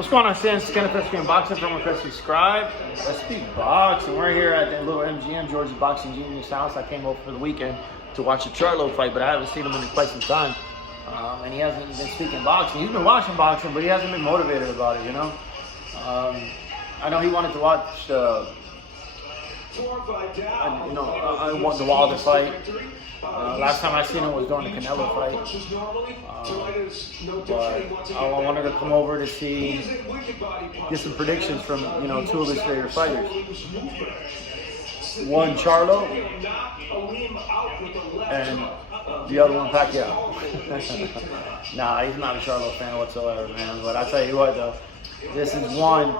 What's going on, Spence? Kenneth, SBMBOXING from request subscribe. Let's speak boxing. We're here at the little MGM, George's Boxing Genius house. I came over for the weekend to watch the Charlo fight, but I haven't seen him in quite some time. And he hasn't been speaking boxing. He's been watching boxing, but he hasn't been motivated about it, you know? I know he wanted to watch I want the Wilder fight. Last time I seen him was during the Canelo fight. But I wanted to come over to see, get some predictions from, two of his favorite fighters. One, Charlo, and the other one, Pacquiao. Nah, he's not a Charlo fan whatsoever, man. But I tell you what, though, this is one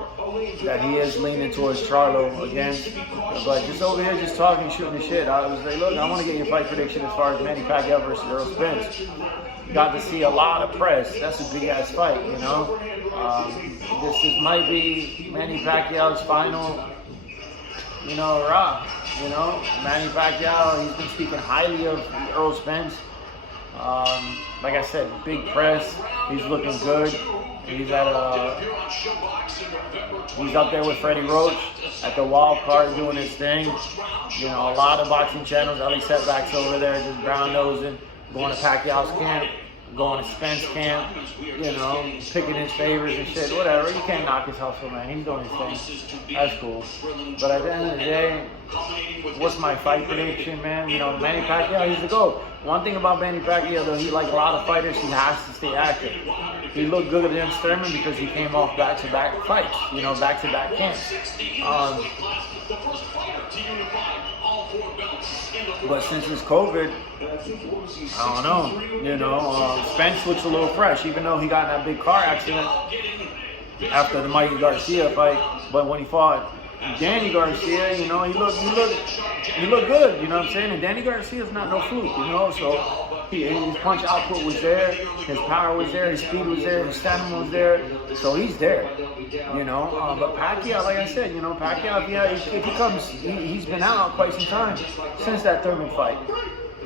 that he is leaning towards Charlo against. But just over here, just talking, shooting the shit. I was like, look, I want to get your fight prediction as far as Manny Pacquiao versus Errol Spence. Got to see a lot of press. That's a big-ass fight, you know. This might be Manny Pacquiao's final, hurrah. Manny Pacquiao, he's been speaking highly of Errol Spence. Like I said, big press. He's looking good. He's up there with Freddie Roach at the wild card doing his thing. A lot of boxing channels, LA Setbacks over there, just brown nosing, going to Pacquiao's camp, going to Spence camp, picking his favors and shit, whatever. You can't knock his hustle, man. He's doing his thing. That's cool. But at the end of the day, what's my fight prediction, man? Manny Pacquiao, he's the GOAT. One thing about Manny Pacquiao, though, he, like a lot of fighters, he has to stay active. He looked good against Thurman because he came off back-to-back fights, back-to-back camps. But since it's COVID, I don't know. Spence looks a little fresh, even though he got in that big car accident after the Mikey Garcia fight. But when he fought Danny Garcia, he looked good, you know what I'm saying? And Danny Garcia's not no fluke, so his punch output was there, his power was there, his speed was there, his stamina was there, so he's there, But Pacquiao, like I said, Pacquiao, if he comes, he's been out quite some time since that Thurman fight,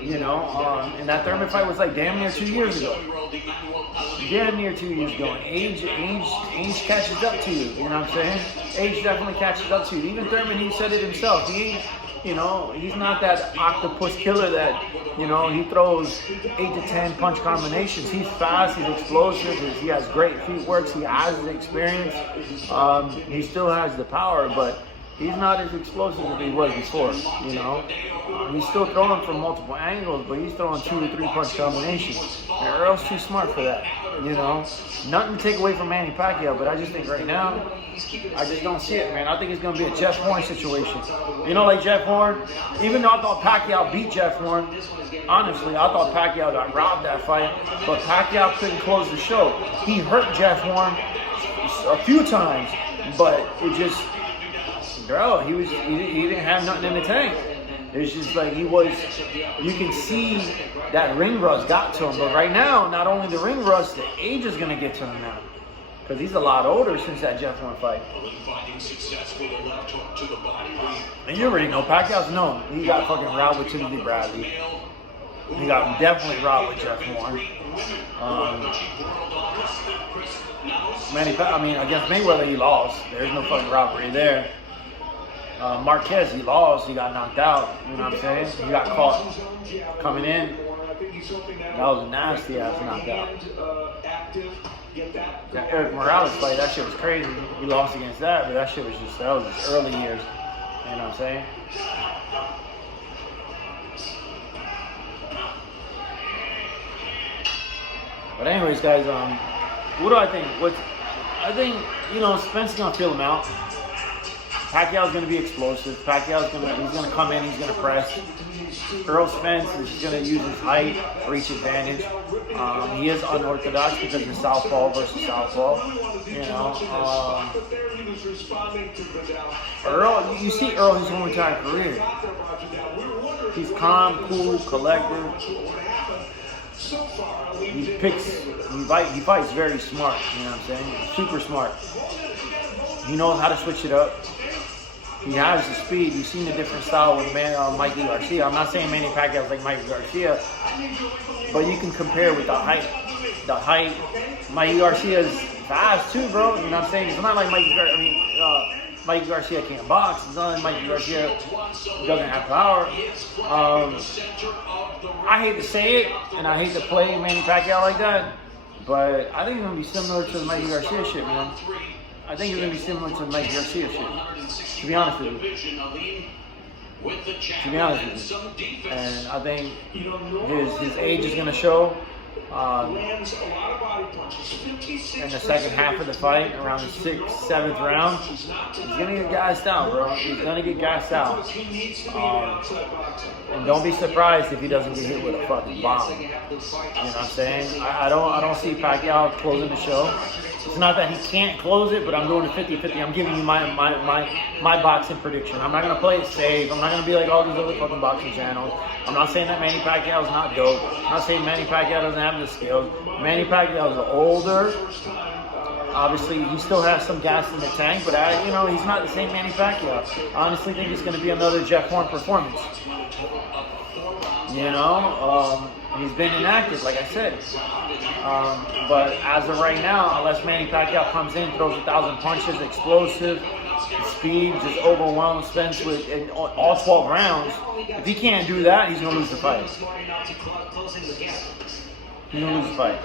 and that Thurman fight was like damn near 2 years ago. Damn near 2 years ago. And age catches up to you, you know what I'm saying? Age definitely catches up to you. Even Thurman, he said it himself. He ain't, he's not that octopus killer that, he throws 8 to 10 punch combinations. He's fast, he's explosive, he has great feet works, he has the experience. He still has the power, but he's not as explosive as he was before, He's still throwing from multiple angles, but he's throwing 2 to 3 punch combinations. And Errol's too smart for that, Nothing to take away from Manny Pacquiao, but I just think right now, I just don't see it, man. I think it's going to be a Jeff Horn situation. Like Jeff Horn, even though I thought Pacquiao beat Jeff Horn, honestly, I thought Pacquiao got robbed that fight, but Pacquiao couldn't close the show. He hurt Jeff Horn a few times, but it just, bro, he didn't have nothing in the tank. It's just like you can see that ring rust got to him. But right now, not only the ring rust, the age is going to get to him now. Because he's a lot older since that Jeff Horn fight. And you already know, Pacquiao's known. He got fucking robbed with Timothy Bradley. He got definitely robbed with Jeff Horn. Against Mayweather, he lost. There's no fucking robbery there. Marquez, he lost. He got knocked out. You know what I'm saying? He got caught coming in. That was a nasty ass knockout. That Eric Morales fight, that shit was crazy. He lost against that, but that shit was that was his early years. You know what I'm saying? But anyways, guys, what do I think? I think, Spence is gonna feel him out. Pacquiao's going to be explosive. Pacquiao's he's going to come in, he's going to press. Errol Spence is going to use his height, reach advantage. He is unorthodox because of southpaw versus southpaw. Errol, you see Errol his whole entire career. He's calm, cool, collected. He fights very smart, you know what I'm saying? Super smart. He knows how to switch it up. He has the speed. You've seen the different style with Mikey Garcia. I'm not saying Manny Pacquiao is like Mikey Garcia, but you can compare with the height. Mikey Garcia's fast too, bro. You know what I'm saying? It's not like Mikey Garcia can't box. It's not like Mikey Garcia doesn't have power. I hate to say it, and I hate to play Manny Pacquiao like that, but I think it's going to be similar to the Mikey Garcia shit, man. I think it's going to be similar to the Mikey Garcia shit, to be honest with you. To be honest with you. And I think his age is going to show. In the second half of the fight, around the 6th, 7th round, he's gonna get gassed out, bro. He's gonna get gassed out. And don't be surprised if he doesn't get hit with a fucking bomb. You know what I'm saying? I don't see Pacquiao closing the show. It's not that he can't close it, but I'm going to 50-50. I'm giving you my boxing prediction. I'm not going to play it safe. I'm not going to be like all these other fucking boxing channels. I'm not saying that Manny Pacquiao is not dope. I'm not saying Manny Pacquiao doesn't have the skills. Manny Pacquiao is older. Obviously, he still has some gas in the tank, but he's not the same Manny Pacquiao. I honestly think it's going to be another Jeff Horn performance. He's been inactive, like I said. But as of right now, unless Manny Pacquiao comes in, throws 1,000 punches, explosive, speed, just overwhelms Spence with all 12 rounds, if he can't do that, he's going to lose the fight. He's going to lose the fight.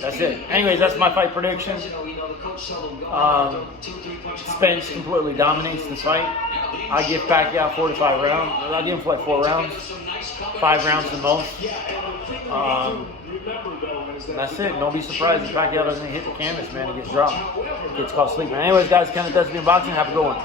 That's it. Anyways, that's my fight prediction. Spence completely dominates this fight. I give Pacquiao 4 to 5 rounds. I'll give him for like 4 rounds. 5 rounds the most. That's it. Don't be surprised if Pacquiao doesn't hit the canvas, man. He gets dropped. Gets caught sleeping. Anyways, guys, Kenneth, SBMBOXING. Have a good one.